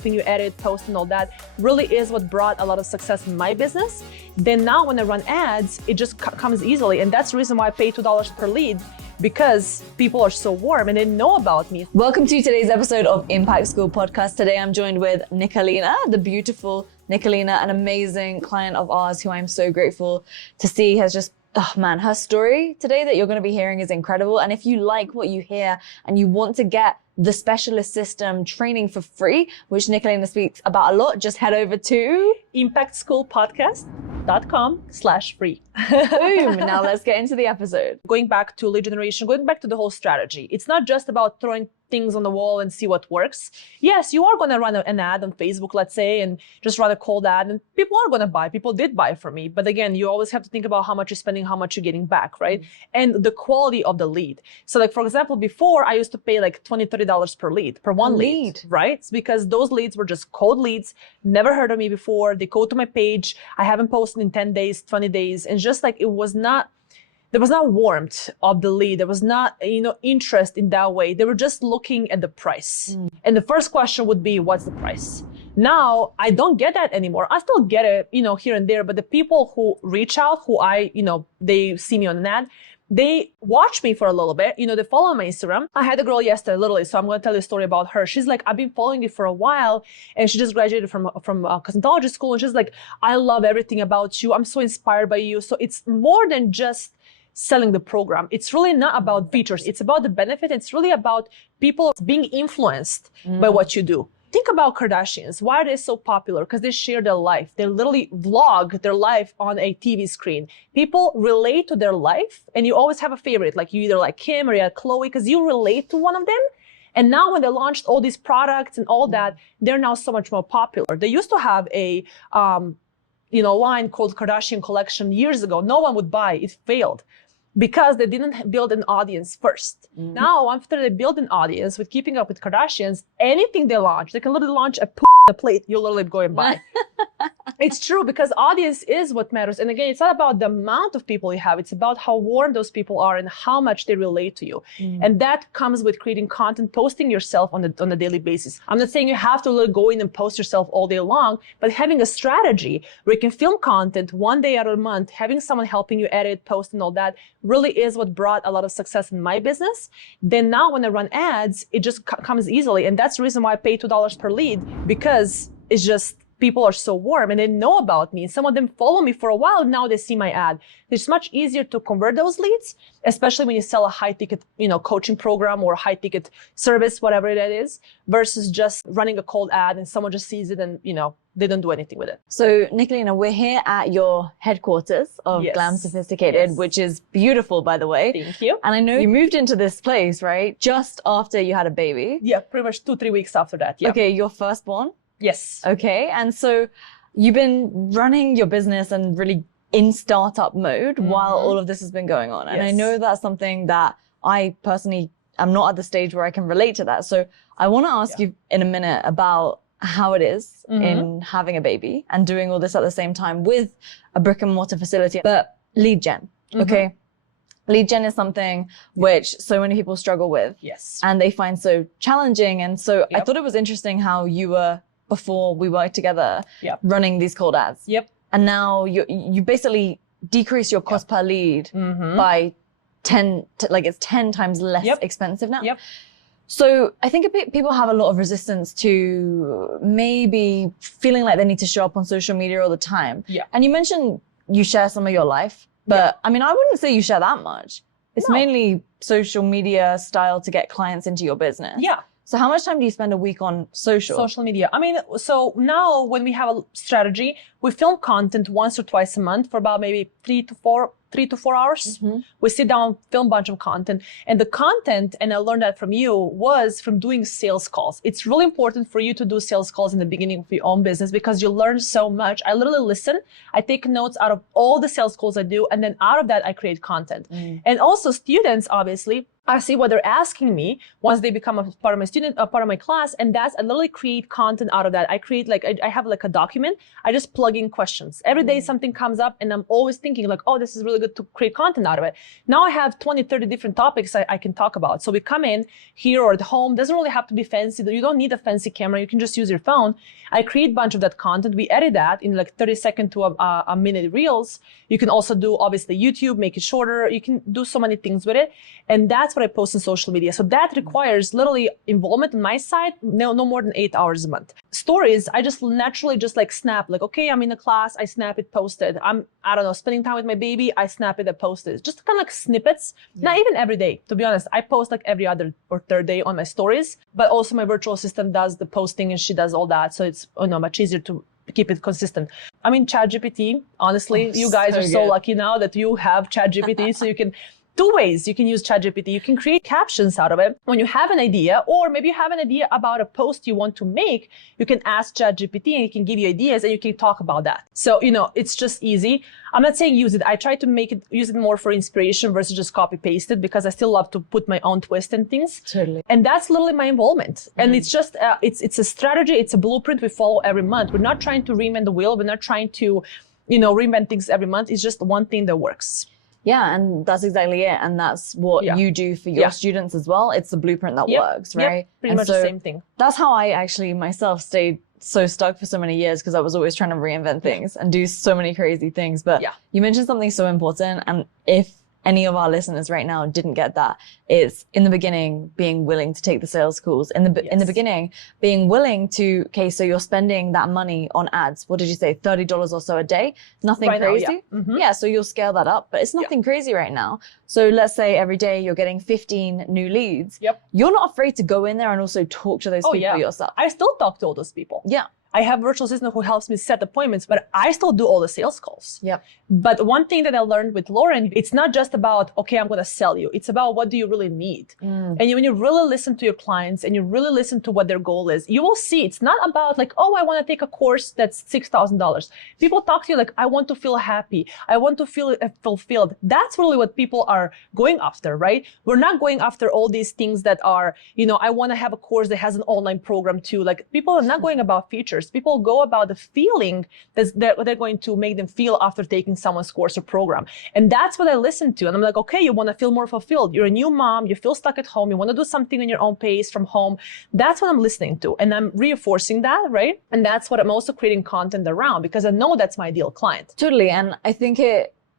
helping you edit, post, and all that really is what brought a lot of success in my business. Then now when I run ads, it just comes easily. And that's the reason why I pay $2 per lead, because people are so warm and they know about me. Welcome to today's episode of Impact School Podcast. Today I'm joined with Nicolina, the beautiful Nicolina, an amazing client of ours who I'm so grateful to see has just, oh man, her story today that you're going to be hearing is incredible. And if you like what you hear and you want to get the specialist system training for free, which Nicolina speaks about a lot, just head over to impactschoolpodcast.com/free. Boom. Now let's get into the episode. Going back to lead generation, going back to the whole strategy. It's not just about throwing things on the wall and see what works. Yes, you are going to run an ad on Facebook, let's say, and just run a cold ad, and people are going to buy. People did buy from me. But again, you always have to think about how much you're spending, how much you're getting back, right? And the quality of the lead. So like, for example, before I used to pay like $20, $30 per lead, per one lead, right? It's because those leads were just cold leads, never heard of me before. They go to my page. I haven't posted in 10 days, 20 days. And just like, there was not warmth of the lead. There was not, interest in that way. They were just looking at the price. And the first question would be, what's the price? Now, I don't get that anymore. I still get it, here and there, but the people who reach out, they see me on an ad, they watch me for a little bit, they follow my Instagram. I had a girl yesterday, literally, so I'm going to tell you a story about her. She's like, I've been following you for a while, and she just graduated from cosmetology school, and she's like, I love everything about you. I'm so inspired by you. So it's more than just selling the program. It's really not about features. It's about the benefit. It's really about people being influenced by what you do. Think about Kardashians. Why are they so popular? Because they share their life. They literally vlog their life on a TV screen. People relate to their life, and you always have a favorite. Like you either like Kim or you like Chloe, because you relate to one of them. And now when they launched all these products and all that, they're now so much more popular. They used to have a line called Kardashian Collection years ago. No one would buy it. It failed because they didn't build an audience first. Now, after they build an audience with Keeping Up with Kardashians, anything they launch, they can literally launch a plate, you'll literally go and buy. It's true, because audience is what matters. And again, it's not about the amount of people you have. It's about how warm those people are and how much they relate to you. And that comes with creating content, posting yourself on a daily basis. I'm not saying you have to go in and post yourself all day long, but having a strategy where you can film content one day out of the month, having someone helping you edit, post, and all that really is what brought a lot of success in my business. Then now when I run ads, it just comes easily. And that's the reason why I pay $2 per lead, because it's just, people are so warm and they know about me. And some of them follow me for a while. Now they see my ad. It's much easier to convert those leads, especially when you sell a high ticket, coaching program or a high ticket service, whatever that is, versus just running a cold ad and someone just sees it and, they don't do anything with it. So Nicolina, we're here at your headquarters of Glam Sophisticated, which is beautiful, by the way. Thank you. And I know you moved into this place, right? Just after you had a baby. Yeah, pretty much 2-3 weeks after that. Yeah. Okay, your firstborn? Yes. Okay. And so you've been running your business and really in startup mode while all of this has been going on. And I know that's something that I personally am not at the stage where I can relate to that. So I want to ask you in a minute about how it is in having a baby and doing all this at the same time with a brick and mortar facility. But lead gen, okay? Lead gen is something which so many people struggle with. Yes. And they find so challenging. And so I thought it was interesting how you were, before we worked together, running these cold ads. And now you basically decrease your cost per lead by 10, it's 10 times less expensive now. So I think people have a lot of resistance to maybe feeling like they need to show up on social media all the time. And you mentioned you share some of your life, but I mean, I wouldn't say you share that much. It's mainly social media style to get clients into your business. So how much time do you spend a week on social media? I mean, so now when we have a strategy, we film content once or twice a month for about maybe 3 to 4 hours. We sit down, film a bunch of content. And the content, and I learned that from you, was from doing sales calls. It's really important for you to do sales calls in the beginning of your own business because you learn so much. I literally listen. I take notes out of all the sales calls I do. And then out of that, I create content. And also students, obviously, I see what they're asking me once they become a part of my student, a part of my class. And I literally create content out of that. I create I have like a document. I just plug in questions. Every day something comes up and I'm always thinking like, oh, this is really good to create content out of it. Now I have 20, 30 different topics I can talk about. So we come in here or at home, doesn't really have to be fancy. You don't need a fancy camera. You can just use your phone. I create a bunch of that content. We edit that in like 30-second to a minute reels. You can also do obviously YouTube, make it shorter. You can do so many things with it. And that's what I post on social media. So that requires literally involvement on my side, no more than 8 hours a month. Stories, I just naturally just like snap, like, okay, I'm in a class, I snap it, post it. I don't know, spending time with my baby, I snap it, I post it. Just kind of like snippets. Not even every day, to be honest. I post like every other or third day on my stories, but also my virtual assistant does the posting and she does all that. So it's much easier to keep it consistent. I mean, ChatGPT, honestly, you guys are so lucky now that you have ChatGPT, so you can two ways you can use ChatGPT. You can create captions out of it when you have an idea, or maybe you have an idea about a post you want to make. You can ask ChatGPT and it can give you ideas and you can talk about that. So, it's just easy. I'm not saying use it. I try to use it more for inspiration versus just copy paste it, because I still love to put my own twist in things. Totally. And that's literally my involvement. And it's just, it's a strategy. It's a blueprint we follow every month. We're not trying to reinvent the wheel. We're not trying to, reinvent things every month. It's just one thing that works. Yeah, and that's exactly it. And that's what you do for your students as well. It's the blueprint that works, right? Pretty much the same thing. That's how I actually myself stayed so stuck for so many years, because I was always trying to reinvent things and do so many crazy things. But you mentioned something so important. And if any of our listeners right now didn't get that, it's in the beginning being willing to take the sales calls. In the beginning, being willing to, okay, so you're spending that money on ads. What did you say? $30 or so a day? Nothing crazy. Now, so you'll scale that up, but it's nothing crazy right now. So let's say every day you're getting 15 new leads. You're not afraid to go in there and also talk to those people yourself. I still talk to all those people. I have a virtual assistant who helps me set appointments, but I still do all the sales calls. But one thing that I learned with Lauren, it's not just about, okay, I'm going to sell you. It's about what do you really need? And when you really listen to your clients and you really listen to what their goal is, you will see it's not about like, oh, I want to take a course that's $6,000. People talk to you like, I want to feel happy. I want to feel fulfilled. That's really what people are going after, right? We're not going after all these things that are, I want to have a course that has an online program too. Like, people are not going about features. People go about the feeling that they're going to make them feel after taking someone's course or program. And that's what I listen to. And I'm like, okay, you want to feel more fulfilled. You're a new mom. You feel stuck at home. You want to do something in your own pace from home. That's what I'm listening to. And I'm reinforcing that, right? And that's what I'm also creating content around, because I know that's my ideal client. Totally. And I think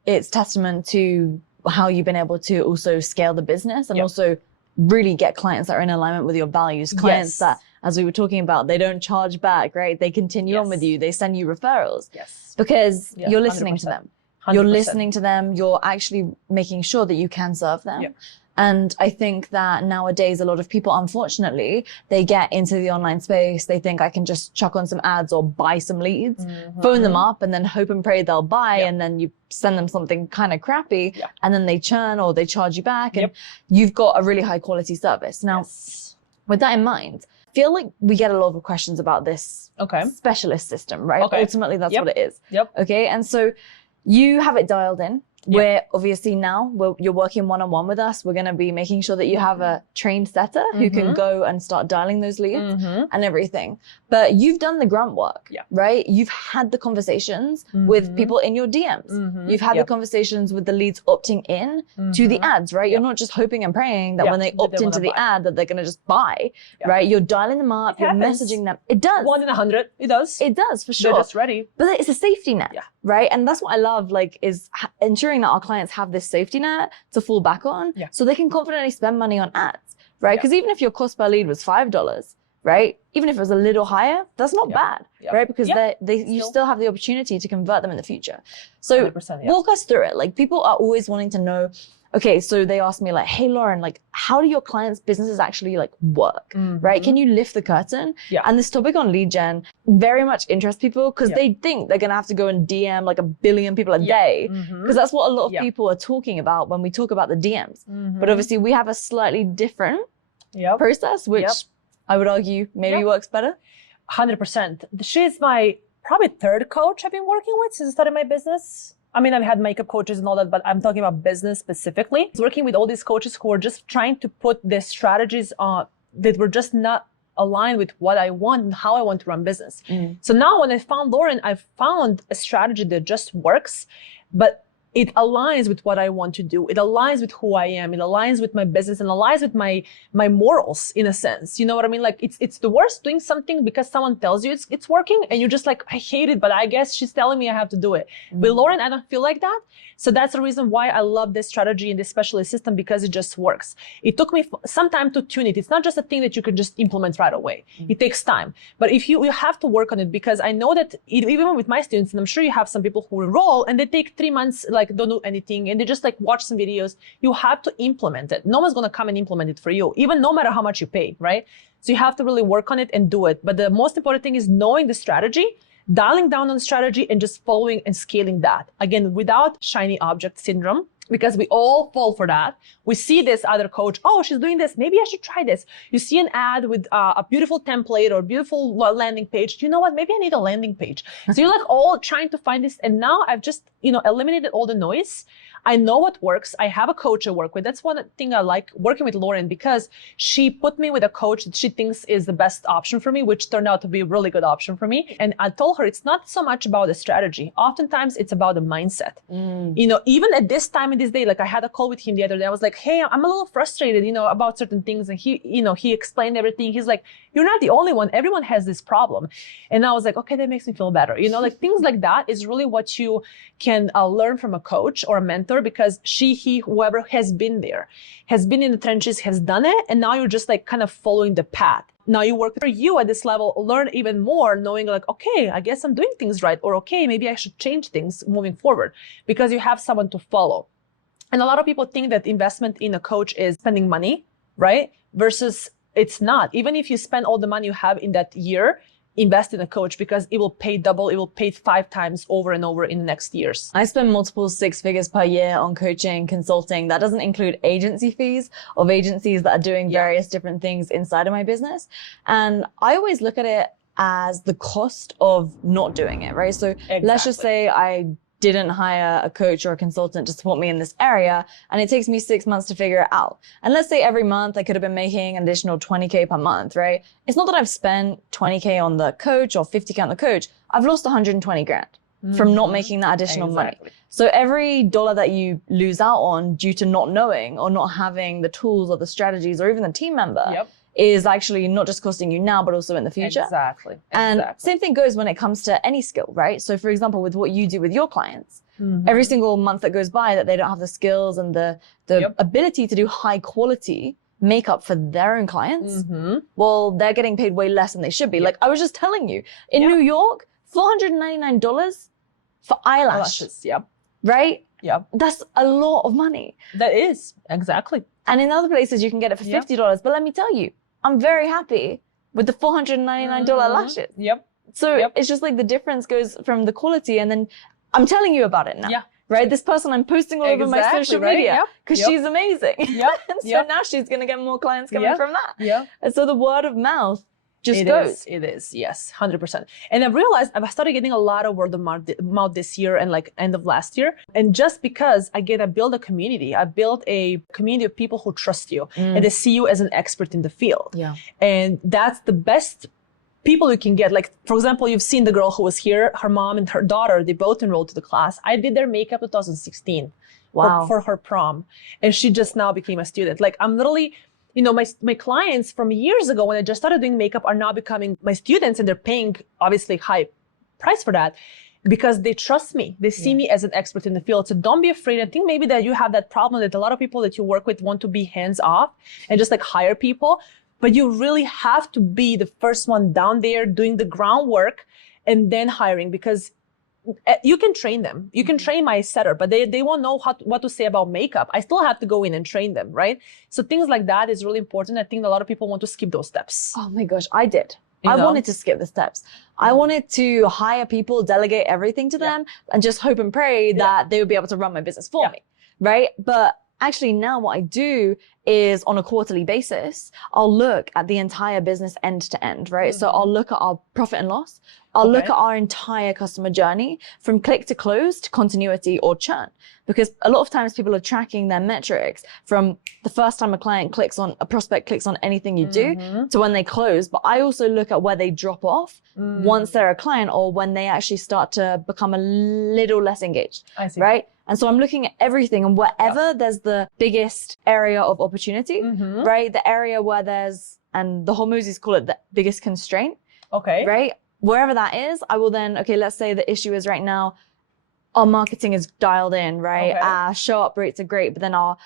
it's testament to how you've been able to also scale the business and also really get clients that are in alignment with your values. Clients that, as we were talking about, they don't charge back, right? They continue on with you. They send you referrals. Because you're listening 100%. To them. 100%. You're listening to them. You're actually making sure that you can serve them. And I think that nowadays, a lot of people, unfortunately, they get into the online space. They think I can just chuck on some ads or buy some leads, phone them up, and then hope and pray they'll buy. And then you send them something kind of crappy, and then they churn or they charge you back. And you've got a really high quality service. Now, with that in mind, I feel like we get a lot of questions about this specialist system, right? Ultimately, that's what it is. Okay. And so you have it dialed in. Where obviously now you're working one-on-one with us. We're going to be making sure that you have a trained setter who can go and start dialing those leads and everything. But you've done the grunt work, right? You've had the conversations with people in your DMs. You've had the conversations with the leads opting in to the ads, right? You're not just hoping and praying that when they opt into the ad that they're going to just buy, right? You're dialing them up, you're messaging them. It does. 1 in 100. It does. It does, for sure. They're just ready. But it's a safety net, right? And that's what I love, like, is ensuring that our clients have this safety net to fall back on so they can confidently spend money on ads, right? Because even if your cost per lead was $5, right? Even if it was a little higher, that's not bad, right? Because you still have the opportunity to convert them in the future. So walk us through it. Like, people are always wanting to know, okay, so they ask me like, hey, Lauren, like, how do your clients' businesses actually like work, right? Can you lift the curtain? And this topic on lead gen very much interests people, because they think they're going to have to go and DM like 1 billion people a day, because that's what a lot of people are talking about when we talk about the DMs. But obviously we have a slightly different process, which I would argue maybe works better. 100%. She's my probably third coach I've been working with since I started my business. I mean, I've had makeup coaches and all that, but I'm talking about business specifically. I was working with all these coaches who are just trying to put their strategies on that were just not aligned with what I want and how I want to run business. So now when I found Lauren, I found a strategy that just works, but it aligns with what I want to do. It aligns with who I am. It aligns with my business and aligns with my morals in a sense. You know what I mean? Like it's the worst doing something because someone tells you it's working and you're just like, I hate it, but I guess she's telling me I have to do it. With Lauren, I don't feel like that. So that's the reason why I love this strategy and this specialist system, because it just works. It took me some time to tune it. It's not just a thing that you can just implement right away. It takes time. But if you have to work on it, because I know that even with my students, and I'm sure you have some people who enroll and they take 3 months, like don't do anything and they just like watch some videos. You have to implement it. No one's going to come and implement it for you, even no matter how much you pay, right? So you have to really work on it and do it. But the most important thing is knowing the strategy, dialing down on the strategy and just following and scaling that. Again, without shiny object syndrome, because we all fall for that. We see this other coach, oh, she's doing this. Maybe I should try this. You see an ad with a beautiful template or beautiful landing page. You know what? Maybe I need a landing page. So you're like all trying to find this. And now I've just, eliminated all the noise. I know what works. I have a coach I work with. That's one thing I like working with Lauren, because she put me with a coach that she thinks is the best option for me, which turned out to be a really good option for me. And I told her it's not so much about the strategy. Oftentimes it's about the mindset. Even at this time in this day, like I had a call with him the other day. I was like, hey, I'm a little frustrated, about certain things. And he explained everything. He's like, you're not the only one. Everyone has this problem. And I was like, okay, that makes me feel better. Like things like that is really what you can learn from a coach or a mentor, because whoever has been there, has been in the trenches, has done it. And now you're just like kind of following the path. Now you work for you at this level, learn even more, knowing like, okay, I guess I'm doing things right. Or okay, maybe I should change things moving forward, because you have someone to follow. And a lot of people think that investment in a coach is spending money, right? Versus it's not. Even if you spend all the money you have in that year, invest in a coach, because it will pay double. It will pay 5 times over and over in the next years. I spend multiple 6 figures per year on coaching, consulting. That doesn't include agency fees of agencies that are doing various different things inside of my business. And I always look at it as the cost of not doing it, right? So let's just say I didn't hire a coach or a consultant to support me in this area, and it takes me 6 months to figure it out. And let's say every month I could have been making an additional 20K per month, right? It's not that I've spent 20K on the coach or 50K on the coach. I've lost 120 grand from not making that additional money. So every dollar that you lose out on due to not knowing or not having the tools or the strategies or even the team member is actually not just costing you now, but also in the future. And same thing goes when it comes to any skill, right? So for example, with what you do with your clients, every single month that goes by that they don't have the skills and the ability to do high quality makeup for their own clients, well, they're getting paid way less than they should be. Like I was just telling you, in New York, $499 for eyelashes. Right? That's a lot of money. That is, exactly. And in other places you can get it for $50. But let me tell you, I'm very happy with the $499 lashes. So it's just like the difference goes from the quality, and then I'm telling you about it now. Right? This person I'm posting all over my social media because she's amazing. And so now she's going to get more clients coming from that. And so the word of mouth just goes. It is, yes, 100%. And I've realized I've started getting a lot of word of mouth this year and like end of last year. And just because I build a community, I built a community of people who trust you and they see you as an expert in the field. And that's the best people you can get. Like, for example, you've seen the girl who was here, her mom and her daughter, they both enrolled to the class. I did their makeup in 2016 for her prom. And she just now became a student. Like I'm literally, my clients from years ago when I just started doing makeup are now becoming my students, and they're paying obviously high price for that because they trust me. They see me as an expert in the field. So don't be afraid. I think maybe that you have that problem that a lot of people that you work with want to be hands off and just like hire people. But you really have to be the first one down there doing the groundwork and then hiring, because you can train them. You can train my setter, but they won't know what to say about makeup. I still have to go in and train them, right? So things like that is really important. I think a lot of people want to skip those steps. Oh my gosh, I did. I wanted to skip the steps. I wanted to hire people, delegate everything to them, and just hope and pray that they would be able to run my business for me, right? But actually now what I do is on a quarterly basis, I'll look at the entire business end to end, right? So I'll look at our profit and loss. I'll look at our entire customer journey from click to close to continuity or churn. Because a lot of times people are tracking their metrics from the first time a prospect clicks on anything you do to when they close. But I also look at where they drop off once they're a client or when they actually start to become a little less engaged, right? And so I'm looking at everything, and wherever there's the biggest area of opportunity, right? The area where and the Hormozis call it the biggest constraint, right? Wherever that is, I will then, let's say the issue is right now, our marketing is dialed in, right? Our show up rates are great, but then our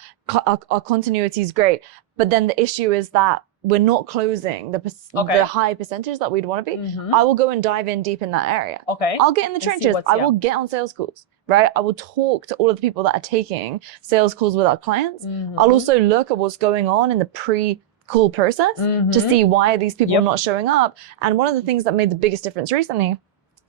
continuity is great. But then the issue is that we're not closing the high percentage that we'd want to be. I will go and dive in deep in that area. I'll get in the trenches. I will get on sales calls, right? I will talk to all of the people that are taking sales calls with our clients. I'll also look at what's going on in the pre-call process to see why these people are not showing up. And one of the things that made the biggest difference recently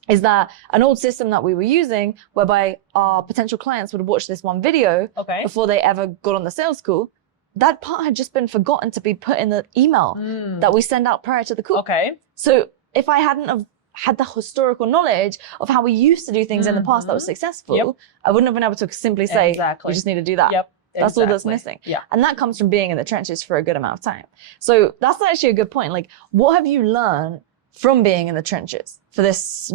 is that an old system that we were using whereby our potential clients would watch this one video before they ever got on the sales call, that part had just been forgotten to be put in the email that we send out prior to the call. So if I hadn't have had the historical knowledge of how we used to do things in the past that was successful, I wouldn't have been able to simply say, we just need to do that. That's all that's missing. And that comes from being in the trenches for a good amount of time. So that's actually a good point. Like, what have you learned from being in the trenches for this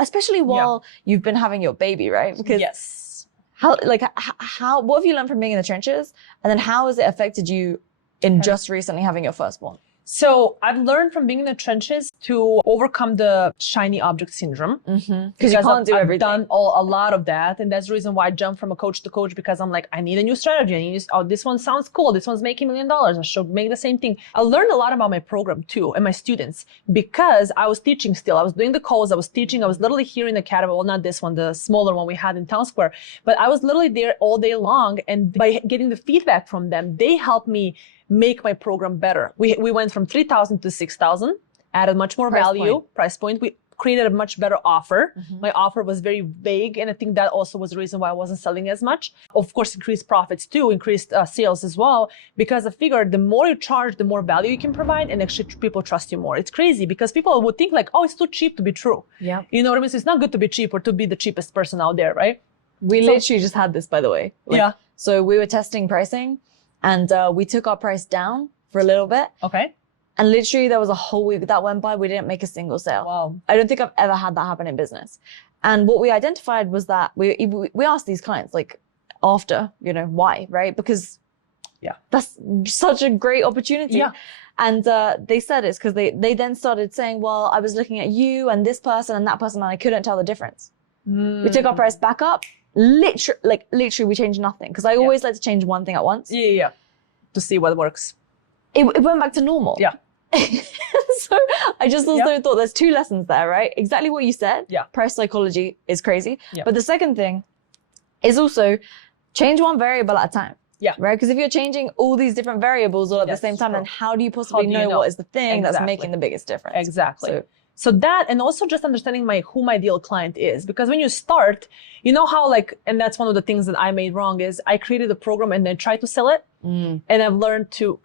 especially while you've been having your baby, right? Because what have you learned from being in the trenches? And then how has it affected you in just recently having your firstborn? So I've learned from being in the trenches to overcome the shiny object syndrome. Because you can't do everything. I've done a lot of that. And that's the reason why I jump from a coach to coach, because I'm like, I need a new strategy. This one sounds cool. This one's making $1 million. I should make the same thing. I learned a lot about my program too and my students because I was teaching still. I was doing the calls. I was teaching. I was literally here in the academy. Well, not this one, the smaller one we had in Town Square. But I was literally there all day long. And by getting the feedback from them, they helped me make my program better. We went from 3,000 to 6,000, added much more price point. We created a much better offer. My offer was very vague, and I think that also was the reason why I wasn't selling as much. Of course, increased profits too, increased sales as well, because I figured the more you charge, the more value you can provide, and actually people trust you more. It's crazy because people would think like, oh, it's too cheap to be true. You know what I mean? So it's not good to be cheap or to be the cheapest person out there, right? We literally just had this, by the way. So we were testing pricing. And we took our price down for a little bit. And literally there was a whole week that went by, we didn't make a single sale. Wow. I don't think I've ever had that happen in business. And what we identified was that we asked these clients, like, after, why, right? Because that's such a great opportunity. And they said it's because they then started saying, well, I was looking at you and this person and that person and I couldn't tell the difference. We took our price back up. Literally we changed nothing because I always like to change one thing at once. To see what works. It went back to normal. So I just also thought there's two lessons there, right? Exactly what you said. Price psychology is crazy. But the second thing is also change one variable at a time. Right? Because if you're changing all these different variables all at the same time, then how do you possibly know what is the thing that's making the biggest difference? So that, and also just understanding who my ideal client is. Because when you start, you know how and that's one of the things that I made wrong is I created a program and then tried to sell it. And I've learned to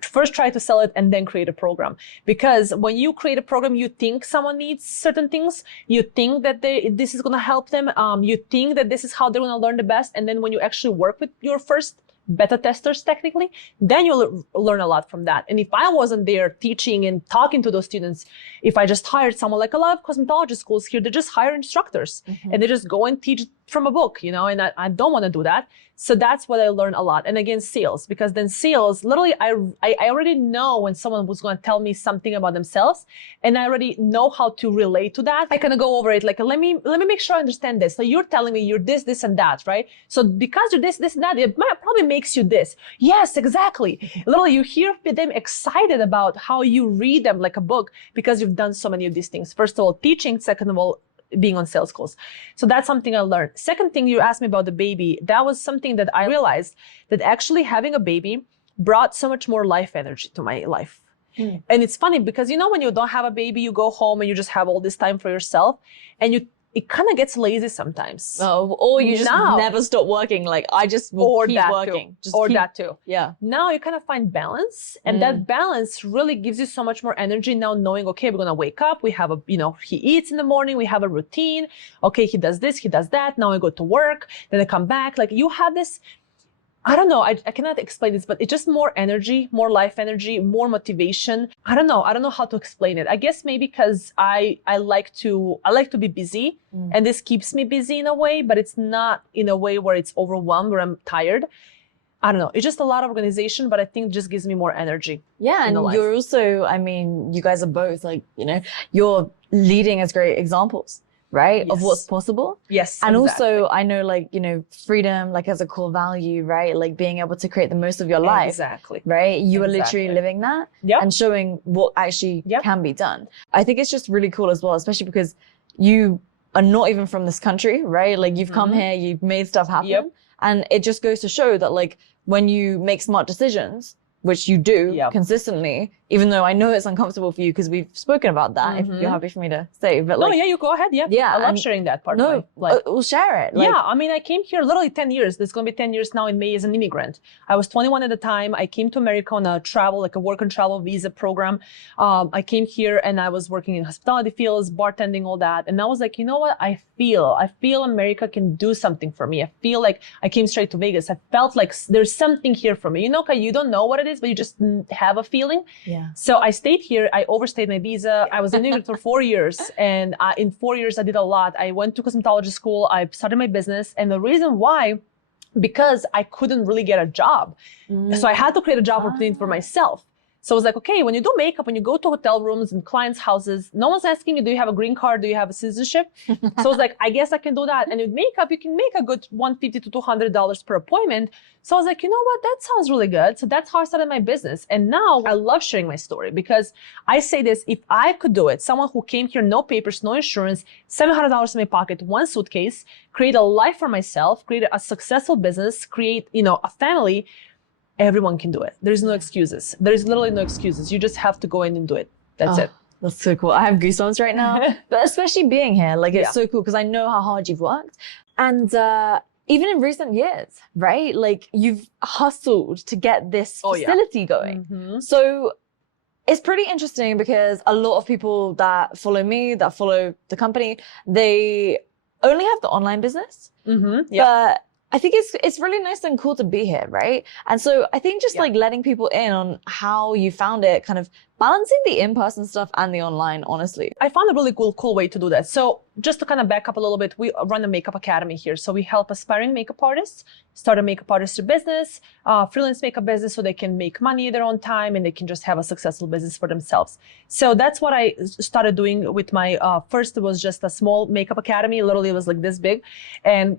first try to sell it and then create a program. Because when you create a program, you think someone needs certain things. You think that this is going to help them. You think that this is how they're going to learn the best. And then when you actually work with your first beta testers technically, then you'll learn a lot from that. And if I wasn't there teaching and talking to those students, if I just hired someone, like a lot of cosmetology schools here, they just hire instructors and they just go and teach from a book, and I don't want to do that. So that's what I learned a lot. And again, sales, because then sales, literally, I already know when someone was going to tell me something about themselves, and I already know how to relate to that. I kind of go over it, like, let me make sure I understand this. So you're telling me you're this, and that, right? So because you're this, and that, it probably makes you this. Yes, exactly. Literally, you hear them excited about how you read them like a book because you've done so many of these things. First of all, teaching. Second of all, being on sales calls. So that's something I learned. Second thing, you asked me about the baby. That was something that I realized that actually having a baby brought so much more life energy to my life. And it's funny because, when you don't have a baby, you go home and you just have all this time for yourself and you it kind of gets lazy sometimes. Oh, or you just never stop working. Like I just will keep working. That too. Yeah. Now you kind of find balance, and that balance really gives you so much more energy now, knowing, okay, we're going to wake up. We have a, he eats in the morning. We have a routine. Okay, he does this, he does that. Now I go to work, then I come back. Like you have this, I don't know. I cannot explain this, but it's just more energy, more life energy, more motivation. I don't know how to explain it. I guess maybe because I like to be busy, and this keeps me busy in a way, but it's not in a way where it's overwhelmed, where I'm tired. I don't know. It's just a lot of organization, but I think it just gives me more energy. Yeah, and you're also, I mean, you guys are both like, you're leading as great examples. Right? Yes. Of what's possible. Yes. And also I know like, freedom, like as a core value, right? Like being able to create the most of your life. Exactly. Right? You are literally living that and showing what actually can be done. I think it's just really cool as well, especially because you are not even from this country, right? Like you've come here, you've made stuff happen. And it just goes to show that like when you make smart decisions, which you do consistently, even though I know it's uncomfortable for you because we've spoken about that, if you're happy for me to say. But like, you go ahead. Yeah. I love sharing that part. We'll share it. Like, I mean, I came here literally 10 years. There's going to be 10 years now in May as an immigrant. I was 21 at the time. I came to America on a travel, like a work and travel visa program. I came here and I was working in hospitality fields, bartending, all that. And I was like, you know what? I feel America can do something for me. I feel like I came straight to Vegas. I felt like there's something here for me. You don't know what it is, but you just have a feeling. Yeah. So I stayed here. I overstayed my visa. I was an immigrant for 4 years. And in 4 years, I did a lot. I went to cosmetology school. I started my business. And the reason why, because I couldn't really get a job. So I had to create a job opportunity for myself. So I was like, okay, when you do makeup, when you go to hotel rooms and clients' houses, no one's asking you, do you have a green card? Do you have a citizenship? So I was like, I guess I can do that. And with makeup, you can make a good $150 to $200 per appointment. So I was like, you know what? That sounds really good. So that's how I started my business. And now I love sharing my story because I say this, if I could do it, someone who came here, no papers, no insurance, $700 in my pocket, one suitcase, create a life for myself, create a successful business, create, a family, everyone can do it. There's no excuses. There's literally no excuses. You just have to go in and do it. That's it. That's so cool. I have goosebumps right now. But especially being here, like it's so cool because I know how hard you've worked. And even in recent years, right? Like you've hustled to get this facility going. So it's pretty interesting because a lot of people that follow me, that follow the company, they only have the online business. But I think it's really nice and cool to be here, right? And so I think just like letting people in on how you found it, kind of balancing the in-person stuff and the online, honestly. I found a really cool way to do that. So just to kind of back up a little bit, we run a makeup academy here. So we help aspiring makeup artists start a makeup artistry business, freelance makeup business, so they can make money at their own time and they can just have a successful business for themselves. So that's what I started doing with my, first it was just a small makeup academy. Literally it was like this big. And,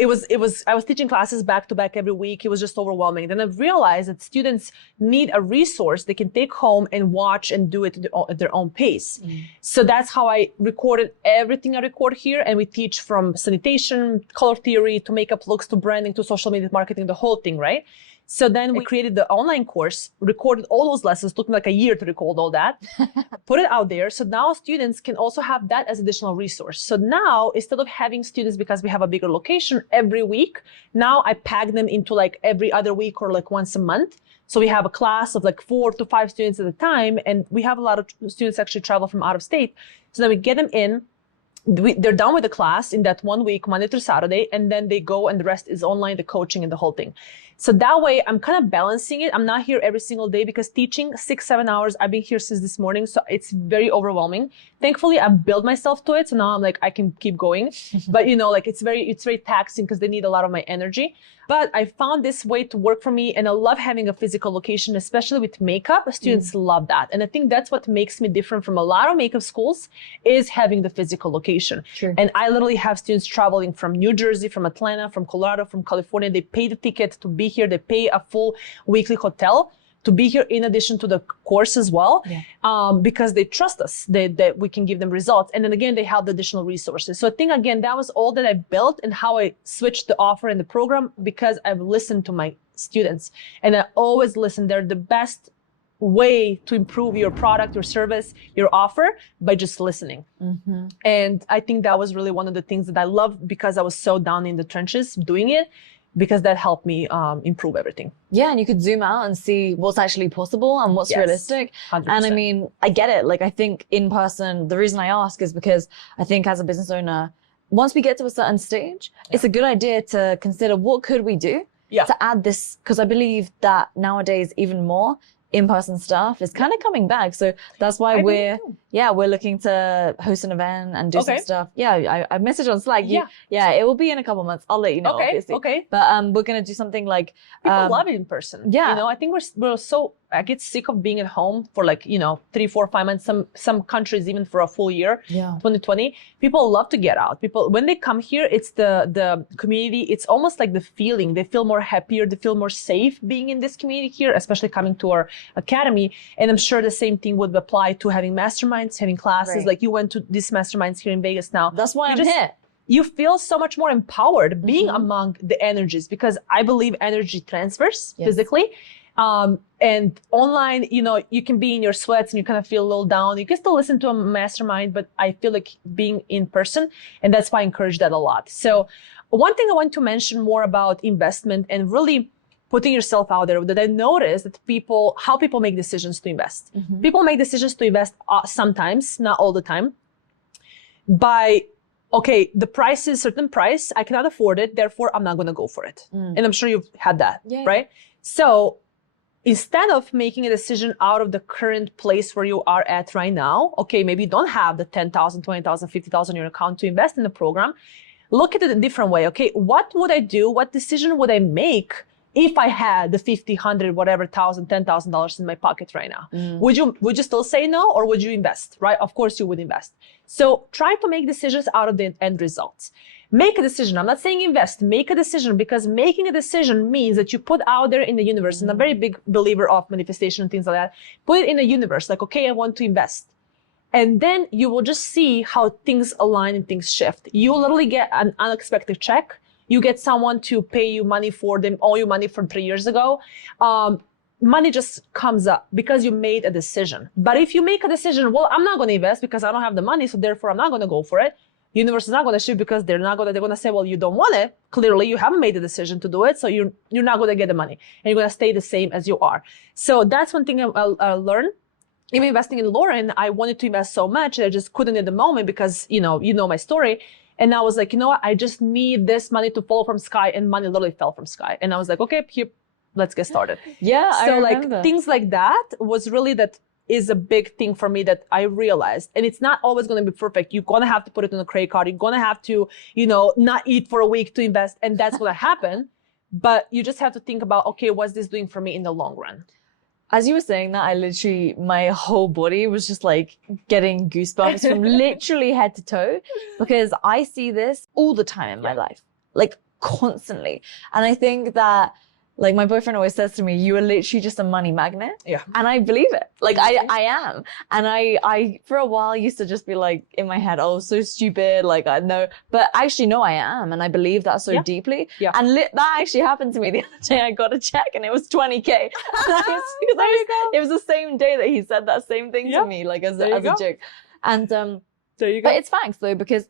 I was teaching classes back to back every week. It was just overwhelming. Then I realized that students need a resource they can take home and watch and do it at their own pace. So that's how I recorded everything I record here. And we teach from sanitation, color theory, to makeup looks, to branding, to social media marketing, the whole thing, right? So then we created the online course, recorded all those lessons, took me like a year to record all that, put it out there. So now students can also have that as additional resource. So now instead of having students, because we have a bigger location every week, now I pack them into like every other week or like once a month. So we have a class of like 4 to 5 students at a time. And we have a lot of students actually travel from out of state. So then we get them in. They're done with the class in that 1 week, Monday through Saturday, and then they go and the rest is online, the coaching and the whole thing. So that way I'm kind of balancing it. I'm not here every single day because teaching 6-7 hours, I've been here since this morning. So it's very overwhelming. Thankfully, I built myself to it. So now I'm like, I can keep going, but like it's very taxing because they need a lot of my energy. But I found this way to work for me. And I love having a physical location, especially with makeup. Students love that. And I think that's what makes me different from a lot of makeup schools is having the physical location. Sure. And I literally have students traveling from New Jersey, from Atlanta, from Colorado, from California. They pay the ticket to be here. They pay a full weekly hotel to be here in addition to the course as well, because they trust us, that we can give them results. And then again, they have the additional resources. So I think, again, that was all that I built and how I switched the offer and the program because I've listened to my students. And I always listen. They're the best way to improve your product, your service, your offer by just listening. And I think that was really one of the things that I loved because I was so down in the trenches doing it, because that helped me improve everything. Yeah, and you could zoom out and see what's actually possible and what's realistic. 100%. And I mean, I get it. Like, I think in person, the reason I ask is because I think as a business owner, once we get to a certain stage, it's a good idea to consider what could we do to add this, because I believe that nowadays even more in-person stuff is kind of coming back. So that's why we're looking to host an event and do some stuff. Yeah, I messaged on Slack. It will be in a couple months. I'll let you know, obviously. But we're going to do something like... People love it in person. Yeah. You know, I think we're so... I get sick of being at home for 3, 4, 5 months, some countries even for a full year, 2020. People love to get out. People, when they come here, it's the community. It's almost like the feeling. They feel more happier. They feel more safe being in this community here, especially coming to our academy. And I'm sure the same thing would apply to having masterminds, having classes. Right. Like you went to these masterminds here in Vegas now. That's why I'm here. You feel so much more empowered being among the energies, because I believe energy transfers physically. And online, you can be in your sweats and you kind of feel a little down. You can still listen to a mastermind, but I feel like being in person, and that's why I encourage that a lot. So one thing I want to mention more about investment and really putting yourself out there, that I noticed that how people make decisions to invest. People make decisions to invest sometimes, not all the time, by, okay, the price is a certain price, I cannot afford it, therefore I'm not going to go for it. And I'm sure you've had that, right? So instead of making a decision out of the current place where you are at right now, okay, maybe you don't have the 10,000, 20,000, 50,000 in your account to invest in the program, look at it a different way. Okay, what would I do? What decision would I make if I had the 50, 100, whatever, $1,000, $10,000 in my pocket right now? Would you still say no, or would you invest, right? Of course you would invest. So try to make decisions out of the end results. Make a decision. I'm not saying invest, make a decision, because making a decision means that you put out there in the universe. And I'm a very big believer of manifestation and things like that. Put it in the universe, like, okay, I want to invest. And then you will just see how things align and things shift. You literally get an unexpected check. You get someone to pay you money for them, owe you money from 3 years ago. Money just comes up because you made a decision. But if you make a decision, well, I'm not going to invest because I don't have the money, so therefore I'm not going to go for it. Universe is not going to shift because they're going to say, well, you don't want it. Clearly, you haven't made the decision to do it, so you're not going to get the money, and you're going to stay the same as you are. So that's one thing I learned. Even investing in Lauren, I wanted to invest so much, I just couldn't at the moment because you know my story. And I was like, you know what? I just need this money to fall from sky, and money literally fell from sky. And I was like, okay, here, let's get started. Yeah, so I remember. Like things like that was really that is a big thing for me that I realized. And it's not always going to be perfect. You're going to have to put it on a credit card. You're going to have to, not eat for a week to invest. And that's going to happen. But you just have to think about, okay, what's this doing for me in the long run? As you were saying that, my whole body was just like getting goosebumps from literally head to toe, because I see this all the time in my life, like constantly. And I think that, like, my boyfriend always says to me, you are literally just a money magnet. Yeah. And I believe it. Like, I am. And I, for a while, used to just be like, in my head, oh, so stupid. Like, I know. But actually, no, I am. And I believe that so deeply. Yeah. And that actually happened to me the other day. I got a check and it was $20K. It was the same day that he said that same thing to me, like, as a joke. And, there you go. But it's thanks, though, because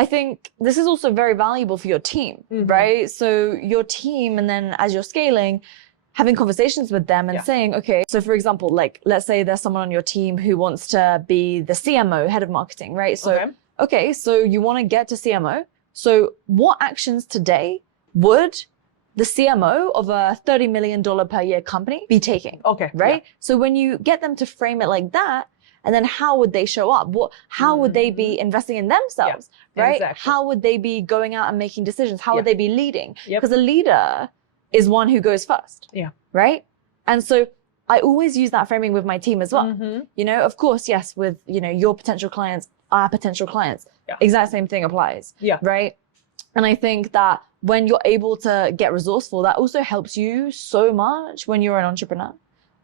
I think this is also very valuable for your team, right? So your team, and then as you're scaling, having conversations with them and saying, okay, so for example, like, let's say there's someone on your team who wants to be the CMO, head of marketing, right? So, okay, so you want to get to CMO. So what actions today would the CMO of a $30 million per year company be taking? Okay. Right? Yeah. So when you get them to frame it like that, and then how would they show up? How would they be investing in themselves, right? Exactly. How would they be going out and making decisions? How would they be leading? Because a leader is one who goes first, right? And so I always use that framing with my team as well. Of course, yes, with, your potential clients, our potential clients, exact same thing applies, right? And I think that when you're able to get resourceful, that also helps you so much when you're an entrepreneur.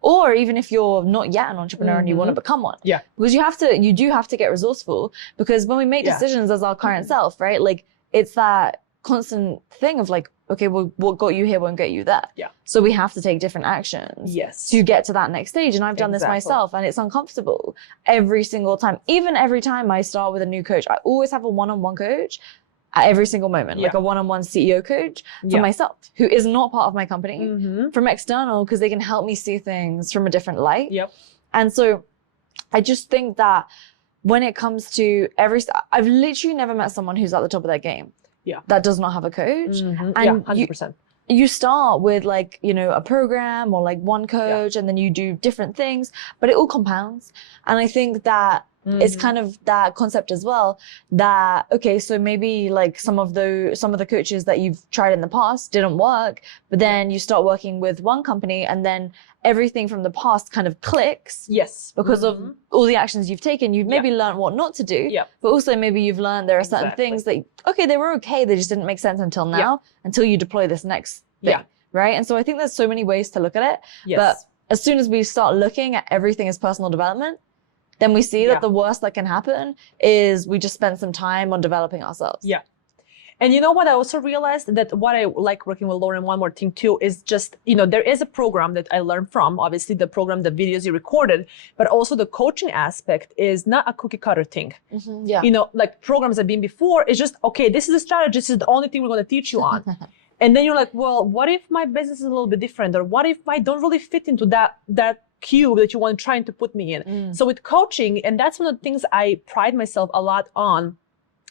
Or even if you're not yet an entrepreneur and you want to become one. Yeah. Because you do have to get resourceful, because when we make decisions as our current self, right? Like, it's that constant thing of like, okay, well, what got you here won't get you there. Yeah. So we have to take different actions to get to that next stage. And I've done this myself, and it's uncomfortable every single time. Even every time I start with a new coach, I always have a one-on-one coach at every single moment, like a one-on-one CEO coach for myself, who is not part of my company, from external, because they can help me see things from a different light. And so I just think that when it comes to I've literally never met someone who's at the top of their game that does not have a coach. And 100%. You start with like, you know, a program or like one coach, and then you do different things, but it all compounds. And I think that it's kind of that concept as well, that, okay, so maybe like some of the coaches that you've tried in the past didn't work, but then you start working with one company, and then everything from the past kind of clicks. Because of all the actions you've taken. You've maybe learned what not to do, but also maybe you've learned there are certain things that, okay, they were okay, they just didn't make sense until now, until you deploy this next thing, right? And so I think there's so many ways to look at it. But as soon as we start looking at everything as personal development, then we see that the worst that can happen is we just spend some time on developing ourselves. And you know what? I also realized that what I like working with Lauren, one more thing too, is just, you know, there is a program that I learned from, obviously the program, the videos you recorded, but also the coaching aspect is not a cookie cutter thing. You know, like programs I've been before, it's just, okay, this is a strategy. This is the only thing we're going to teach you on. And then you're like, well, what if my business is a little bit different? Or what if I don't really fit into that cube that you want trying to put me in? So with coaching, and that's one of the things I pride myself a lot on,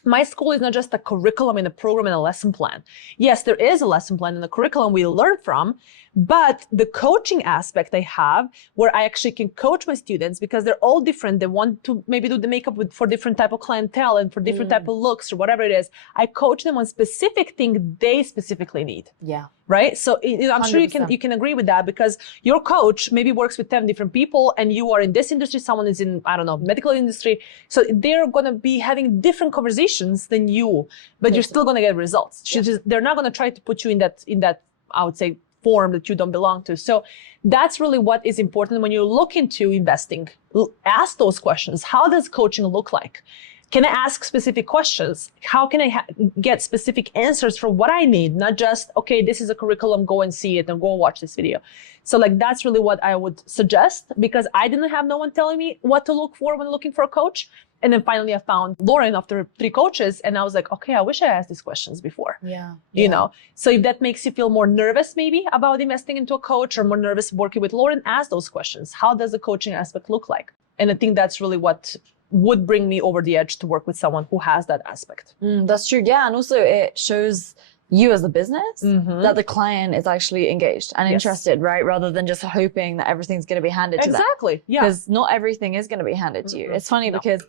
my school is not just a curriculum and a program and a lesson plan. Yes, there is a lesson plan and a curriculum we learn from, but the coaching aspect I have, where I actually can coach my students because they're all different. They want to maybe do the makeup for different type of clientele and for different type of looks or whatever it is. I coach them on specific thing they specifically need. Right? So I'm 100%. Sure you can agree with that, because your coach maybe works with 10 different people, and you are in this industry, someone is in, I don't know, medical industry. So they're going to be having different conversations than you, but you're still going to get results. They're not going to try to put you in that, I would say, form that you don't belong to. So that's really what is important when you look into investing. Ask those questions. How does coaching look like? Can I ask specific questions? How can I get specific answers for what I need? Not just, okay, this is a curriculum, go and see it and go watch this video. So like, that's really what I would suggest, because I didn't have no one telling me what to look for when looking for a coach. And then finally I found Lauren after 3 coaches, and I was like, okay, I wish I asked these questions before. You know, so if that makes you feel more nervous maybe about investing into a coach, or more nervous working with Lauren, ask those questions. How does the coaching aspect look like? And I think that's really what would bring me over the edge to work with someone who has that aspect. That's true. Yeah. And also it shows you as a business that the client is actually engaged and interested, right? Rather than just hoping that everything's going to be handed to them. Exactly. Yeah. Because not everything is going to be handed to you. It's funny because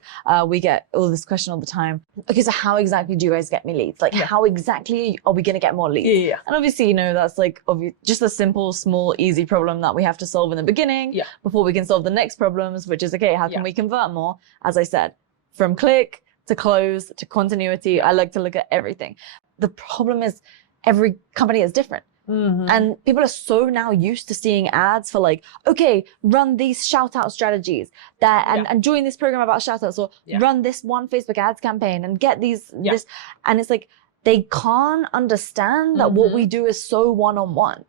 we get all this question all the time. Okay, so how exactly do you guys get me leads? Like how exactly are we going to get more leads? And obviously, you know, that's like just a simple, small, easy problem that we have to solve in the beginning before we can solve the next problems, which is, okay, how can we convert more? As I said, from click to close to continuity, I like to look at everything. The problem is every company is different. And people are so now used to seeing ads for like, okay, run these shout out strategies and join this program about shout outs, or run this one Facebook ads campaign and get this. And it's like, they can't understand that what we do is so one-on-one.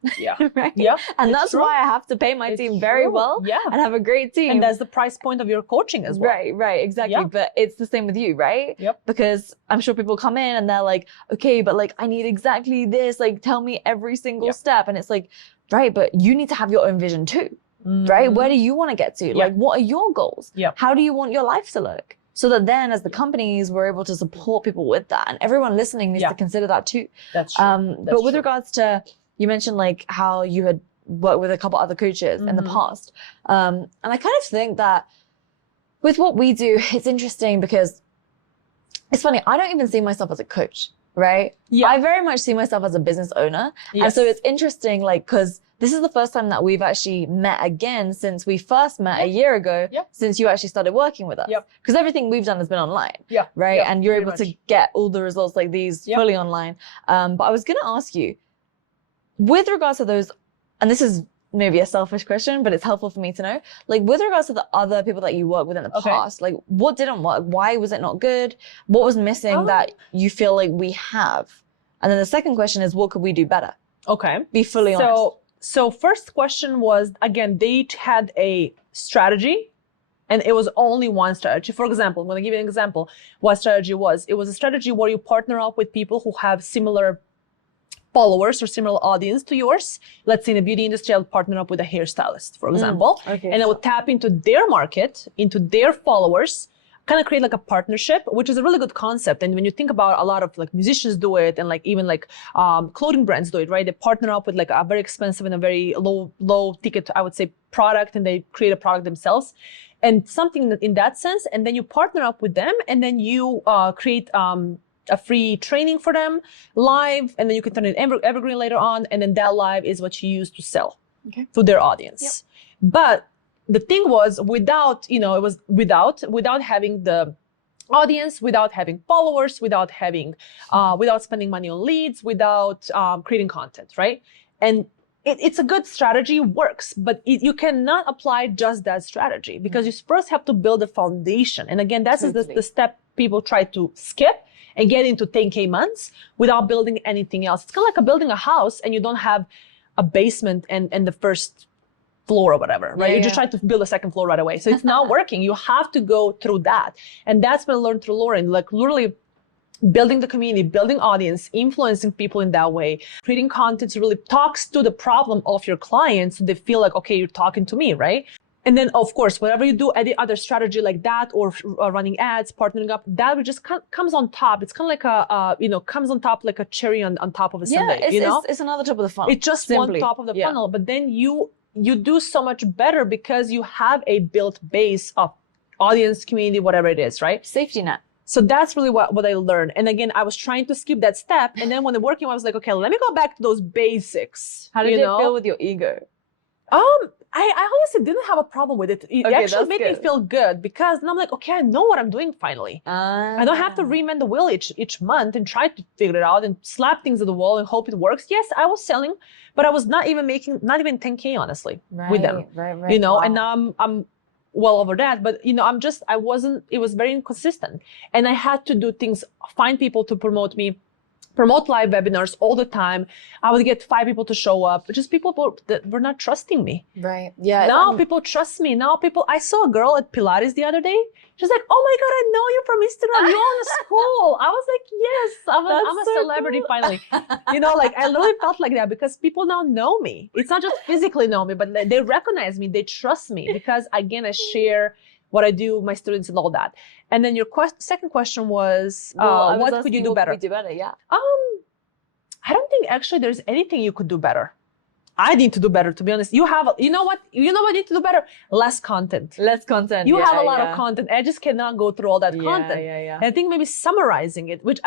Right? And that's why I have to pay my team very well and have a great team. And that's the price point of your coaching as well. Right, exactly. But it's the same with you, right? Because I'm sure people come in and they're like, okay, but like, I need exactly this, like, tell me every single step. And it's like, right, but you need to have your own vision too, right? Where do you want to get to? Like, what are your goals? How do you want your life to look? So that then as the companies, we're able to support people with that. And everyone listening needs to consider that too. That's true. But with regards to, you mentioned like how you had worked with a couple other coaches in the past. And I kind of think that with what we do, it's interesting because it's funny. I don't even see myself as a coach, right? I very much see myself as a business owner. And so it's interesting, like, because this is the first time that we've actually met again since we first met a year ago, since you actually started working with us. Because everything we've done has been online, right? And you're able to get all the results like these fully online. But I was going to ask you, with regards to those, and this is maybe a selfish question, but it's helpful for me to know, like with regards to the other people that you worked with in the past, like what didn't work? Why was it not good? What was missing that you feel like we have And then the second question is, what could we do better? Okay. Be fully honest. So first question was, again, they had a strategy and it was only one strategy. For example, I'm going to give you an example. What strategy was? It was a strategy where you partner up with people who have similar followers or similar audience to yours. Let's say in the beauty industry, I'll partner up with a hairstylist, for example. Okay, and I would tap into their market, into their followers, kind of create like a partnership, which is a really good concept. And when you think about, a lot of like musicians do it, and like even like clothing brands do it, right? They partner up with like a very expensive and a very low ticket, I would say, product, and they create a product themselves. And something in that sense, and then you partner up with them, and then you create a free training for them live, and then you can turn it evergreen later on, and then that live is what you use to sell to their audience. But the thing was, without having the audience, without having followers, without spending money on leads, without creating content, right? And it's a good strategy, works, but you cannot apply just that strategy, because you first have to build a foundation. And again, that's the step people try to skip and get into 10K months without building anything else. It's kind of like building a house and you don't have a basement and the first floor or whatever, right? You just try to build a second floor right away. So it's not working. You have to go through that. And that's what I learned through Lauren, like literally building the community, building audience, influencing people in that way, creating content that really talks to the problem of your clients so they feel like, okay, you're talking to me, right? And then, of course, whatever you do, any other strategy like that, or running ads, partnering up, that just comes on top. It's kind of like comes on top like a cherry on top of a sundae. It's another top of the funnel. It's just one top of the funnel. But then you do so much better because you have a built base of audience, community, whatever it is, right? Safety net. So that's really what I learned. And again, I was trying to skip that step. And then when the working, I was like, okay, let me go back to those basics. How did it feel with your ego? I honestly didn't have a problem with it. It actually made me feel good, because then I'm like, okay, I know what I'm doing finally. I don't have to reinvent the wheel each month and try to figure it out and slap things at the wall and hope it works. Yes, I was selling, but I was not even 10K, honestly, with them. Right. And now I'm well over that, but it was very inconsistent. And I had to do things, find people to promote live webinars all the time. I would get 5 people to show up, just people that were not trusting me. Right. Yeah. Now people trust me. I saw a girl at Pilates the other day. She's like, oh my God, I know you from Instagram. You own a school. I was like, yes, I'm a celebrity finally. I literally felt like that, because people now know me. It's not just physically know me, but they recognize me. They trust me because, again, I share what I do with my students and all that. And then your second question was, what could you do better? Yeah. I don't think actually there's anything you could do better. I need to do better, to be honest. You know what I need to do better? Less content. You have a lot of content. I just cannot go through all that content. And I think maybe summarizing it, which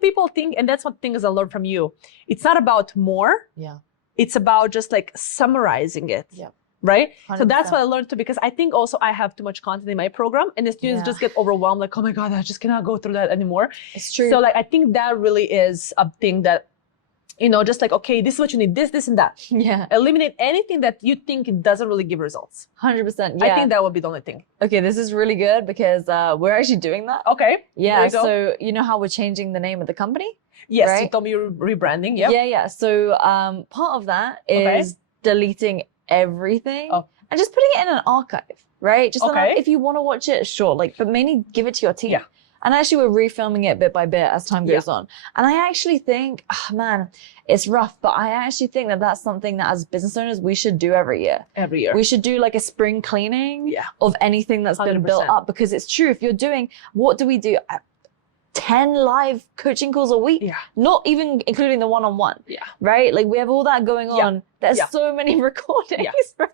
people think, and that's what things I learned from you. It's not about more. Yeah. It's about just like summarizing it. Yeah. Right? 100%. So that's what I learned too, because I think also I have too much content in my program, and the students just get overwhelmed, like, oh my God, I just cannot go through that anymore. It's true. So I think that really is a thing that, just like, okay, this is what you need, this and that. Yeah. Eliminate anything that you think it doesn't really give results. 100%. Yeah. I think that would be the only thing. Okay, this is really good, because we're actually doing that. Okay. Yeah. So you know how we're changing the name of the company? Yes. Right? You told me you're rebranding. Yep. Yeah. So part of that is deleting everything and just putting it in an archive, right? Just if you want to watch it, sure. But mainly give it to your team. Yeah. And actually, we're refilming it bit by bit as time goes on. And I actually think, it's rough, but I actually think that that's something that as business owners, we should do every year. We should do like a spring cleaning of anything that's 100%. Been built up, because it's true. If you're doing, what do we do? 10 live coaching calls a week, not even including the one-on-one, right? We have all that going on. There's so many recordings, right?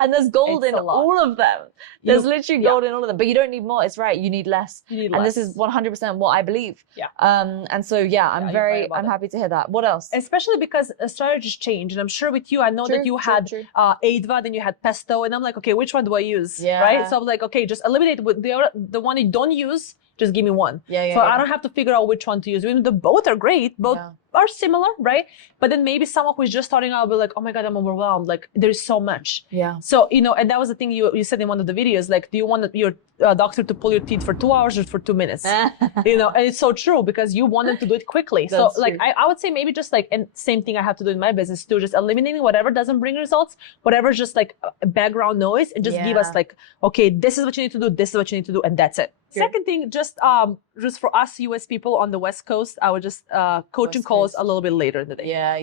And there's gold in all of them. There's literally gold in all of them, but you don't need more. It's right. You need less. And this is 100% what I believe. And so, I'm happy to hear that. What else? Especially because strategies change. And I'm sure with you, I know that you had Adva, then you had Pesto. And I'm like, okay, which one do I use? Right? So I'm like, okay, just eliminate the one you don't use. Just give me one. So I don't have to figure out which one to use. Even though both are great, both are similar, right? But then maybe someone who's just starting out will be like, oh my God, I'm overwhelmed. Like there's so much. Yeah. So, and that was the thing you said in one of the videos, like, do you want your doctor to pull your teeth for 2 hours or for 2 minutes? And it's so true because you want them to do it quickly. So like, I would say maybe just like, and same thing I have to do in my business too, just eliminating whatever doesn't bring results, whatever's just like background noise, and just give us like, okay, this is what you need to do. This is what you need to do. And that's it. Second thing, just for us US people on the West Coast, I would just coaching calls a little bit later in the day. Yeah.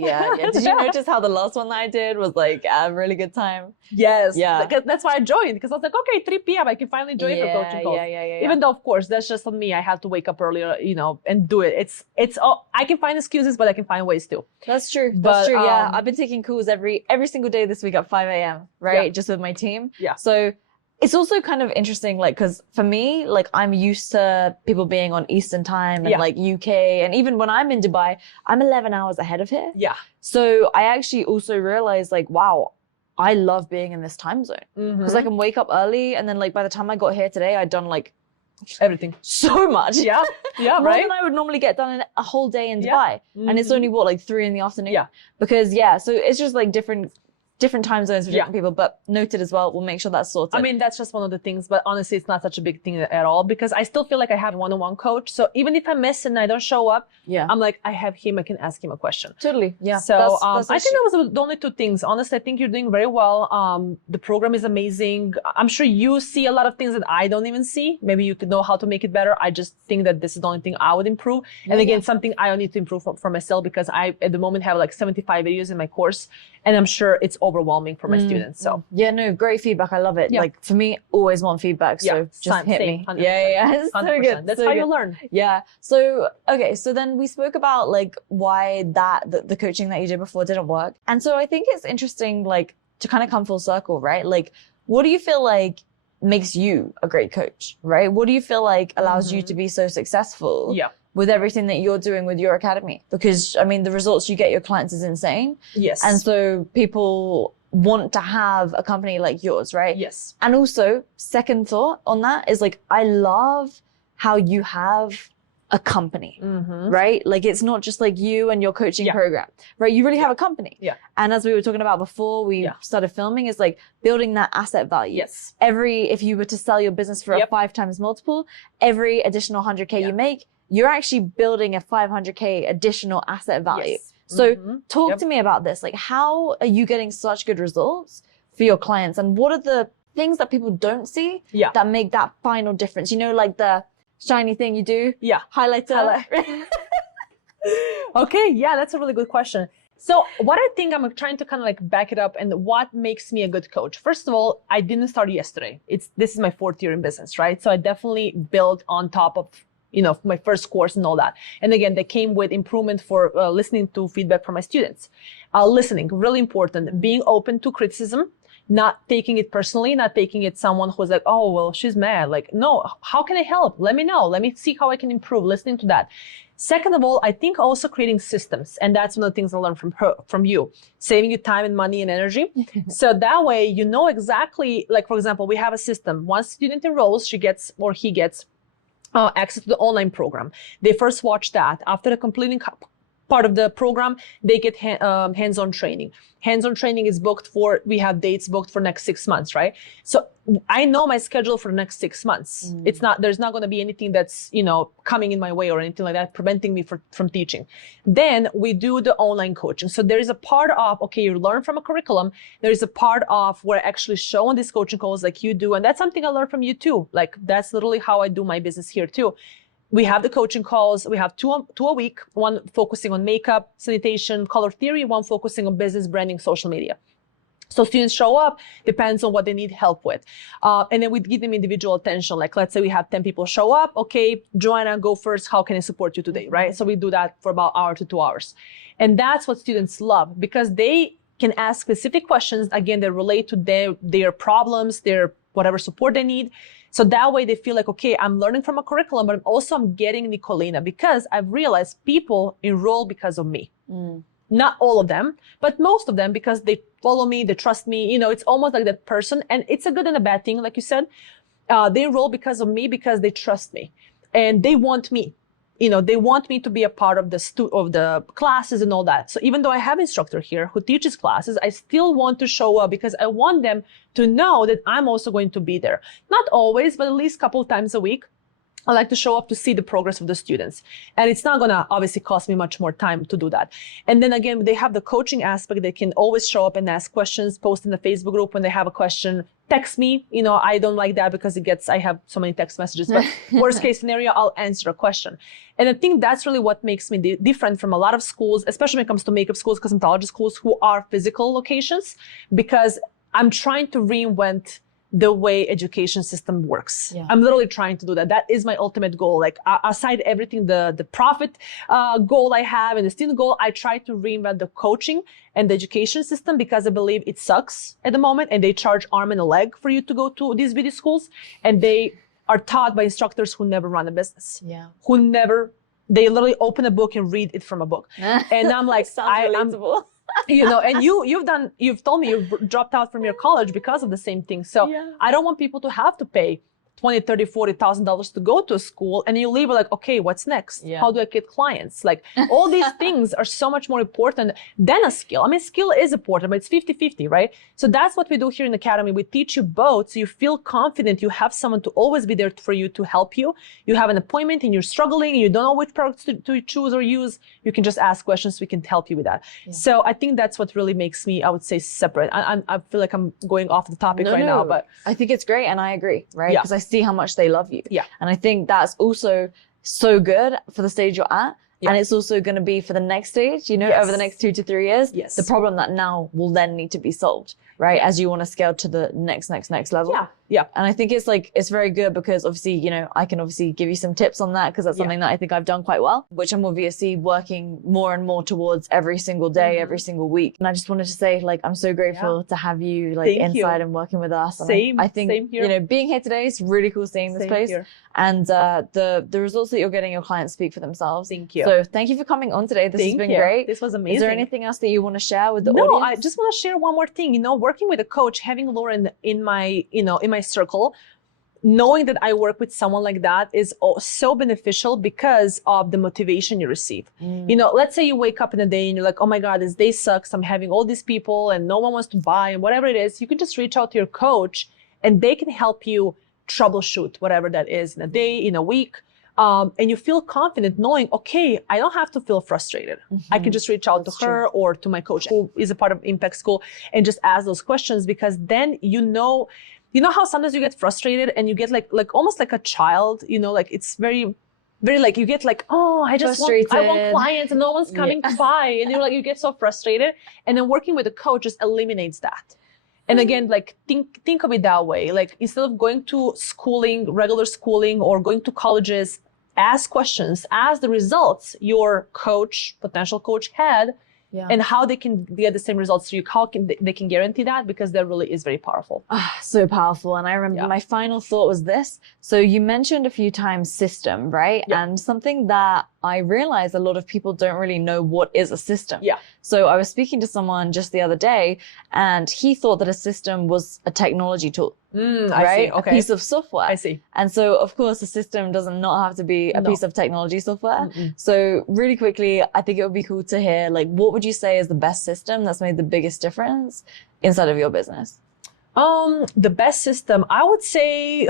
Did you notice how the last one that I did was like a really good time? Yes. Yeah. That's why I joined, because I was like, okay, 3 p.m. I can finally join for coaching calls. Yeah. Even though, of course, that's just on me. I have to wake up earlier, and do it. It's all, I can find excuses, but I can find ways too. That's true. That's true. Yeah. I've been taking calls every single day this week at 5 a.m. Right? Yeah. Just with my team. Yeah. So it's also kind of interesting, like, because for me, like, I'm used to people being on Eastern time and like UK. And even when I'm in Dubai, I'm 11 hours ahead of here. Yeah. So I actually also realized, like, wow, I love being in this time zone. Because I can wake up early, and then, like, by the time I got here today, I'd done, like, everything. So much. Yeah. More right? than I would normally get done in a whole day in Dubai. And it's only, like 3 in the afternoon? Yeah. Because, so it's just, like, different time zones for different people, but noted as well. We'll make sure that's sorted. I mean, that's just one of the things, but honestly, it's not such a big thing at all, because I still feel like I have one-on-one coach. So even if I miss and I don't show up, I'm like, I have him, I can ask him a question. Totally. Yeah. So I think that was the only 2 things. Honestly, I think you're doing very well. The program is amazing. I'm sure you see a lot of things that I don't even see. Maybe you could know how to make it better. I just think that this is the only thing I would improve. And again, something I need to improve for myself, because I, at the moment, have like 75 videos in my course, and I'm sure it's overwhelming for my students. So no, great feedback. I love it. Like for me, always want feedback. So just hit me. 100%. Yeah. It's so good. That's how you learn. Yeah. So, okay. So then we spoke about like why the coaching that you did before didn't work. And so I think it's interesting, like, to kind of come full circle, right? Like, what do you feel like makes you a great coach, right? What do you feel like allows you to be so successful? Yeah. With everything that you're doing with your academy? Because I mean, the results you get your clients is insane. Yes. And so people want to have a company like yours, right? Yes. And also, second thought on that is, like, I love how you have a company, right? Like, it's not just like you and your coaching program, right? You really have a company. Yeah. And as we were talking about before we started filming, is like building that asset value. Yes. If you were to sell your business for a 5 times multiple, every additional 100K you make, you're actually building a 500K additional asset value. Yes. So talk to me about this. Like, how are you getting such good results for your clients? And what are the things that people don't see that make that final difference? You know, like the shiny thing you do? Yeah. Highlighter. Okay. Yeah, that's a really good question. So what I think, I'm trying to kind of like back it up, and what makes me a good coach. First of all, I didn't start yesterday. This is my 4th year in business, right? So I definitely built on top of my first course and all that. And again, they came with improvement for listening to feedback from my students. Listening, really important. Being open to criticism, not taking it personally, not taking it someone who's like, oh, well, she's mad. Like, no, how can I help? Let me know. Let me see how I can improve. Listening to that. Second of all, I think also creating systems. And that's one of the things I learned from you, saving you time and money and energy. So that way, you know exactly, like, for example, we have a system. Once a student enrolls, he gets access to the online program. They first watch that. After completing part of the program, they get hands-on training. Hands-on training is we have dates booked for next 6 months, right? So I know my schedule for the next 6 months. There's not going to be anything that's, coming in my way or anything like that, preventing me from teaching. Then we do the online coaching. So there is a part of, okay, you learn from a curriculum. There is a part of where I actually show on these coaching calls like you do. And that's something I learned from you too. Like, that's literally how I do my business here too. We have the coaching calls. We have two a week, one focusing on makeup, sanitation, color theory, one focusing on business, branding, social media. So students show up, depends on what they need help with. And then we give them individual attention. Like, let's say we have 10 people show up. Okay, Joanna, go first. How can I support you today, right? So we do that for about an hour to 2 hours. And that's what students love, because they can ask specific questions, again, that relate to their problems, their whatever support they need. So that way they feel like, okay, I'm learning from a curriculum, but I'm getting Nicolina, because I've realized people enroll because of me. Not all of them, but most of them, because they follow me, they trust me. It's almost like that person. And it's a good and a bad thing, like you said. They enroll because of me, because they trust me and they want me. they want me to be a part of the classes and all that. So even though I have an instructor here who teaches classes, I still want to show up because I want them to know that I'm also going to be there. Not always, but at least a couple of times a week. I like to show up to see the progress of the students. And it's not going to obviously cost me much more time to do that. And then again, they have the coaching aspect. They can always show up and ask questions, post in the Facebook group when they have a question, text me. I don't like that because I have so many text messages, but worst case scenario, I'll answer a question. And I think that's really what makes me different from a lot of schools, especially when it comes to makeup schools, cosmetology schools who are physical locations, because I'm trying to reinvent the way education system works. Yeah. I'm literally trying to do that. That is my ultimate goal. Like aside everything, the profit goal I have and the student goal, I try to reinvent the coaching and the education system because I believe it sucks at the moment and they charge arm and a leg for you to go to these video schools. And they are taught by instructors who never run a business. Yeah. They literally open a book and read it from a book. And I'm like, I'm and you've told me you've dropped out from your college because of the same thing. So I don't want people to have to pay $20,000, $30,000, $40,000 to go to a school and you leave like, okay, what's next? Yeah. How do I get clients? Like all these things are so much more important than a skill. I mean, skill is important, but it's 50-50, right? So that's what we do here in the Academy. We teach you both so you feel confident. You have someone to always be there for you to help you. You have an appointment and you're struggling and you don't know which products to choose or use. You can just ask questions. We can help you with that. Yeah. So I think that's what really makes me, I would say, separate. I feel like I'm going off the topic now, but I think it's great. And I agree, right? Because I see how much they love you. Yeah. And I think that's also so good for the stage you're at. Yeah. And it's also going to be for the next stage, over the next 2 to 3 years, the problem that now will then need to be solved, right? As you want to scale to the next level. Yeah. Yeah. And I think it's very good because obviously, I can obviously give you some tips on that because that's something that I think I've done quite well, which I'm obviously working more and more towards every single day, every single week. And I just wanted to say, I'm so grateful to have you inside and working with us. And I think, same here. Being here today is really cool seeing this place. Here. And the results that you're getting, your clients speak for themselves. Thank you. So thank you for coming on today. This has been great. This was amazing. Is there anything else that you want to share with the audience? No, I just want to share one more thing. Working with a coach, having Lauren in my circle, knowing that I work with someone like that is so beneficial because of the motivation you receive. Let's say you wake up in a day and you're like, oh my God, this day sucks. I'm having all these people and no one wants to buy and whatever it is. You can just reach out to your coach and they can help you troubleshoot whatever that is in a day, in a week. And you feel confident knowing, okay, I don't have to feel frustrated. I can just reach out to her or to my coach who is a part of Impact School and just ask those questions because then you know how sometimes you get frustrated and you get like almost like a child, it's very, very you get oh, I want clients and no one's coming to buy. And you get so frustrated. And then working with a coach just eliminates that. And again, think of it that way. Instead of going to regular schooling or going to colleges, ask questions, ask the results your potential coach had, and how they can get the same results to you. How they can guarantee that? Because that really is very powerful. So powerful. And I remember my final thought was this. So you mentioned a few times system, right? Yeah. And something that I realized a lot of people don't really know what is a system. Yeah. So I was speaking to someone just the other day and he thought that a system was a technology tool. Right? I see. Okay. A piece of software. I see. And so, of course, a system does not have to be a piece of technology software. So really quickly, I think it would be cool to hear, what would you say is the best system that's made the biggest difference inside of your business? The best system, I would say,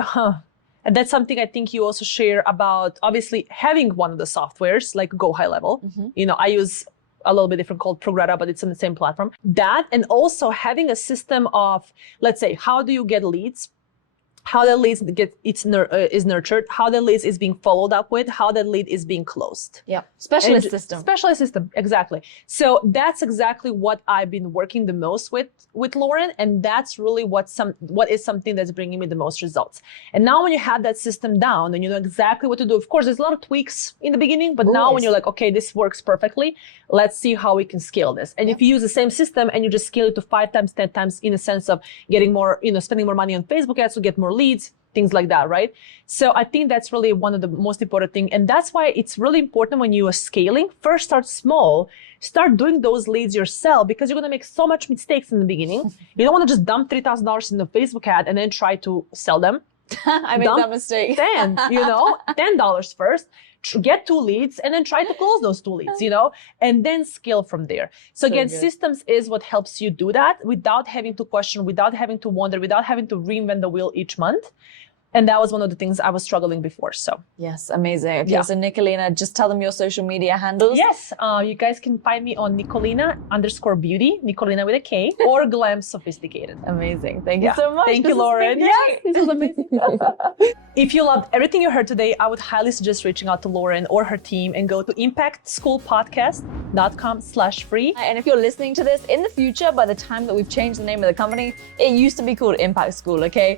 and that's something I think you also share about, obviously, having one of the softwares, like Go High Level. I use a little bit different called Progretta, but it's on the same platform. That, and also having a system of, let's say, how do you get leads? How that lead is nurtured, how that lead is being followed up with, how that lead is being closed. Yeah, specialist system, exactly. So that's exactly what I've been working the most with Lauren, and that's really what is something that's bringing me the most results. And now when you have that system down and you know exactly what to do, of course, there's a lot of tweaks in the beginning, but now when you're like, okay, this works perfectly, let's see how we can scale this. And if you use the same system and you just scale it to 5 times, 10 times in a sense of getting more, spending more money on Facebook ads to get more leads, things like that, right? So I think that's really one of the most important things. And that's why it's really important when you are scaling, first start small, start doing those leads yourself, because you're going to make so much mistakes in the beginning. You don't want to just dump $3,000 in the Facebook ad and then try to sell them. I made that mistake. $10 first. get 2 leads and then try to close those 2 leads, and then scale from there. So again, systems is what helps you do that without having to question, without having to wonder, without having to reinvent the wheel each month. And that was one of the things I was struggling before. So yes, amazing. Okay, so Nicolina, just tell them your social media handles. Yes, you guys can find me on Nicolina_beauty, Nicolina with a K, or Glam Sophisticated. Amazing. Thank you so much. Thank you, Lauren. Yes, this was amazing. If you loved everything you heard today, I would highly suggest reaching out to Lauren or her team and go to impactschoolpodcast.com/free. And if you're listening to this in the future, by the time that we've changed the name of the company, it used to be called Impact School, okay?